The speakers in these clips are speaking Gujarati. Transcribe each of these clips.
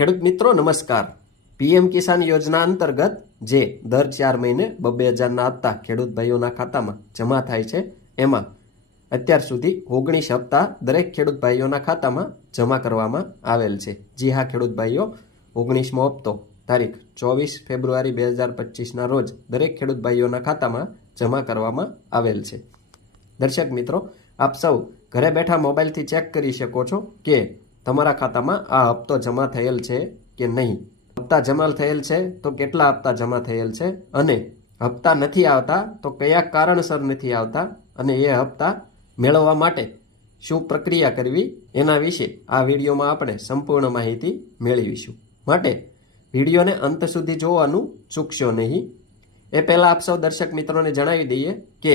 ખેડૂત મિત્રો, નમસ્કાર. પીએમ કિસાન યોજના અંતર્ગત, જે દર ચાર મહિને બબ્બે હજારના હપ્તા ખેડૂત ભાઈઓના ખાતામાં જમા થાય છે, એમાં અત્યાર સુધી ઓગણીસ હપ્તા દરેક ખેડૂત ભાઈઓના ખાતામાં જમા કરવામાં આવેલ છે. જી હા, ખેડૂત ભાઈઓ, ઓગણીસમો હપ્તો, તારીખ ચોવીસ ફેબ્રુઆરી બે હજાર પચીસના રોજ દરેક ખેડૂત ભાઈઓના ખાતામાં જમા કરવામાં આવેલ છે. દર્શક મિત્રો, આપ સૌ ઘરે બેઠા મોબાઈલથી ચેક કરી શકો છો કે તમારા ખાતામાં આ હપ્તો જમા થયેલ છે કે નહીં? હપ્તા જમા થયેલ છે તો કેટલા હપ્તા જમા થયેલ છે? અને હપ્તા નથી આવતા તો કયા કારણસર નથી આવતા? અને એ હપ્તા મેળવવા માટે શું પ્રક્રિયા કરવી? એના વિશે આ વિડીયોમાં આપણે સંપૂર્ણ માહિતી મેળવીશું. માટે વિડીયોને અંત સુધી જોવાનું ચૂકશો નહીં. એ પહેલાં આપ સૌ દર્શક મિત્રોને જણાવી દઈએ કે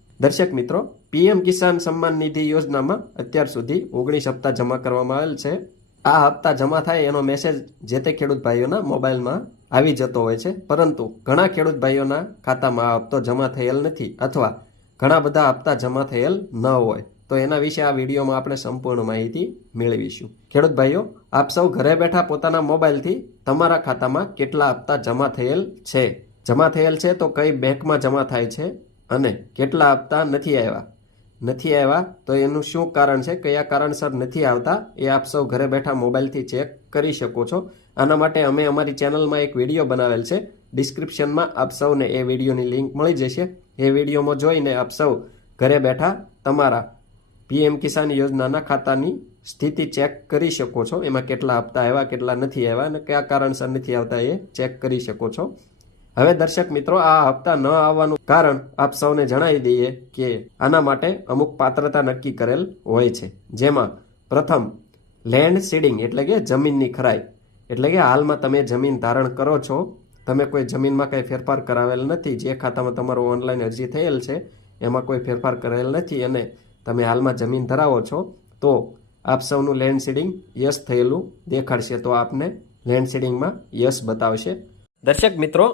દર્શક મિત્રો, પીએમ કિસાન સન્માન નિધિ યોજનામાં અત્યાર સુધી ઓગણીસ હપ્તા જમા કરવામાં આવેલ છે. આ હપ્તા જમા થાય એનો મેસેજ જે તે ખેડૂત ભાઈઓના મોબાઈલમાં આવી જતો હોય છે. પરંતુ ઘણા ખેડૂત ભાઈઓના ખાતામાં આ હપ્તો જમા થયેલ નથી અથવા ઘણા બધા હપ્તા જમા થયેલ ન હોય. તો એના વિશે આ વિડીયોમાં આપણે સંપૂર્ણ માહિતી મેળવીશું. ખેડૂત ભાઈઓ, આપ સૌ ઘરે બેઠા પોતાના મોબાઈલથી તમારા ખાતામાં કેટલા હપ્તા જમા થયેલ છે? જમા થયેલ છે તો કઈ બેંકમાં જમા થાય છે? અને કેટલા હપ્તા નથી આવ્યા? નથી આવ્યા તો એનું શું કારણ છે? કયા કારણસર નથી આવતા? એ આપ સૌ ઘરે બેઠા મોબાઈલથી ચેક કરી શકો છો. આના માટે અમે અમારી ચેનલમાં એક વીડિયો બનાવેલ છે. ડિસ્ક્રિપ્શનમાં આપ સૌને એ વિડીયોની લિંક મળી જશે. એ વિડીયોમાં જોઈને આપ સૌ ઘરે બેઠા તમારા પીએમ કિસાન યોજનાના ખાતાની સ્થિતિ ચેક કરી શકો છો. એમાં કેટલા હપ્તા આવ્યા, કેટલા નથી આવ્યા અને કયા કારણસર નથી આવતા એ ચેક કરી શકો છો. હવે દર્શક મિત્રો, આ હપ્તા ન આવવાનું કારણ આપ સૌને જણાવી દઈએ કે આના માટે અમુક પાત્રતા નક્કી કરેલ હોય છે. જેમાં પ્રથમ લેન્ડ સીડિંગ એટલે કે જમીનની ખરાઈ. એટલે કે હાલમાં તમે જમીન ધારણ કરો છો, તમે કોઈ જમીનમાં કંઈ ફેરફાર કરાવેલ નથી, જે ખાતામાં તમારું ઓનલાઈન અરજી થયેલ છે, એમાં કોઈ ફેરફાર કરેલ નથી અને તમે હાલમાં જમીન ધરાવો છો, તો આપ સૌનું લેન્ડ સીડિંગ યસ થયેલું દેખાડશે. તો આપને લેન્ડ સીડિંગમાં યસ બતાવશે. દર્શક મિત્રો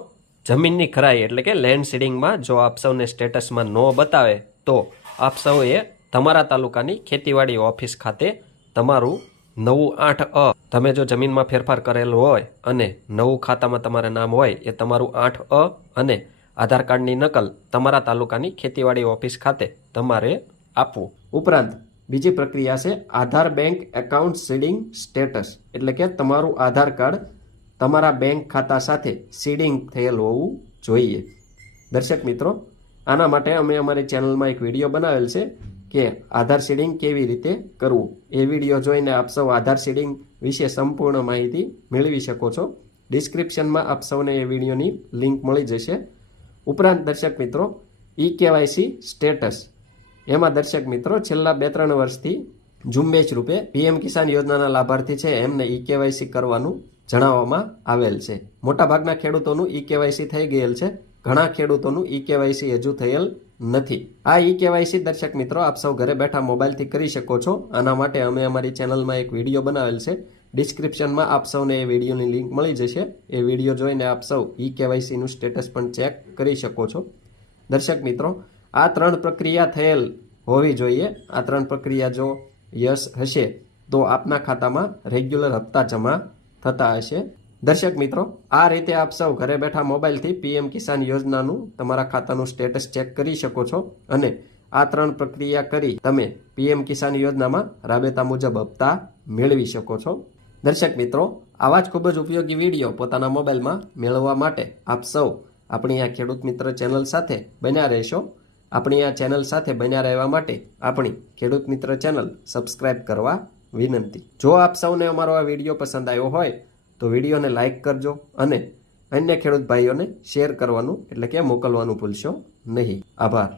જમીનની ખરાઈ એટલે કે લેન્ડ સીડિંગમાં જો આપ સૌને સ્ટેટસમાં નો બતાવે, તો આપ સૌએ તમારા તાલુકાની ખેતીવાડી ઓફિસ ખાતે તમારું નવું આઠ અ, તમે જો જમીનમાં ફેરફાર કરેલો હોય અને નવું ખાતામાં તમારા નામ હોય, એ તમારું આઠ અ અને આધાર કાર્ડની નકલ તમારા તાલુકાની ખેતીવાડી ઓફિસ ખાતે તમારે આપવું. ઉપરાંત, બીજી પ્રક્રિયા છે Aadhaar bank account seeding status, એટલે કે તમારું આધાર કાર્ડ તમારા બેંક ખાતા સાથે સીડિંગ થયેલ હોવું જોઈએ. દર્શક મિત્રો, આના માટે અમે અમારી ચેનલમાં એક વીડિયો બનાવેલ છે કે આધાર સીડિંગ કેવી રીતે કરવું. એ વીડિયો જોઈને આપ સૌ આધાર સીડિંગ વિશે સંપૂર્ણ માહિતી મેળવી શકો છો. ડિસ્ક્રિપ્શનમાં આપ સૌને એ વિડીયોની લિંક મળી જશે. ઉપરાંત દર્શક મિત્રો, ઈ કેવાયસી સ્ટેટસ. એમાં દર્શક મિત્રો, છેલ્લા બે ત્રણ વર્ષથી ઝુંબેશ રૂપે પીએમ કિસાન યોજનાના લાભાર્થી છે. એમને ઈ કેવાયસી કરવાનું જણાવવામાં આવેલ છે. મોટાભાગના ખેડૂતોનું ઈ કેવાયસી થઈ ગયેલ છે. ઘણા ખેડૂતોનું ઈ કેવાયસી હજુ થયેલ નથી. આ ઈ કેવાયસી દર્શક મિત્રો, આપ સૌ ઘરે બેઠા મોબાઈલથી કરી શકો છો. આના માટે અમે અમારી ચેનલમાં એક વીડિયો બનાવેલ છે. ડિસ્ક્રિપ્શનમાં આપ સૌને એ વિડીયોની લિંક મળી જશે. એ વીડિયો જોઈને આપ સૌ ઈ કેવાયસીનું સ્ટેટસ પણ ચેક કરી શકો છો. દર્શક મિત્રો, આ ત્રણ પ્રક્રિયા થયેલ હોવી જોઈએ. આ ત્રણ પ્રક્રિયા જો યસ હશે, તો આપના ખાતામાં રેગ્યુલર હપ્તા જમા થતા હશે. દર્શક મિત્રો, આ રીતે આપ સૌ ઘરે બેઠા મોબાઈલથી પીએમ કિસાન યોજનાનું તમારા ખાતાનું સ્ટેટસ ચેક કરી શકો છો અને આ ત્રણ પ્રક્રિયા કરી તમે પીએમ કિસાન યોજનામાં રાબેતા મુજબ હપ્તા મેળવી શકો છો. દર્શક મિત્રો, આવા જ ખૂબ જ ઉપયોગી વીડિયો પોતાના મોબાઈલમાં મેળવવા માટે આપ સૌ આપણી આ ખેડૂત મિત્ર ચેનલ સાથે બન્યા રહેશો. આપણી આ ચેનલ સાથે બન્યા રહેવા માટે આપણી ખેડૂત મિત્ર ચેનલ સબસ્ક્રાઇબ કરવા વિનંતી. જો આપ સૌને અમારો આ વીડિયો પસંદ આવ્યો હોય, તો વિડીયોને લાઇક કરજો અને અન્ય ખેડૂત ભાઈઓને શેર કરવાનું, એટલે કે મોકલવાનું ભૂલશો નહીં. આભાર.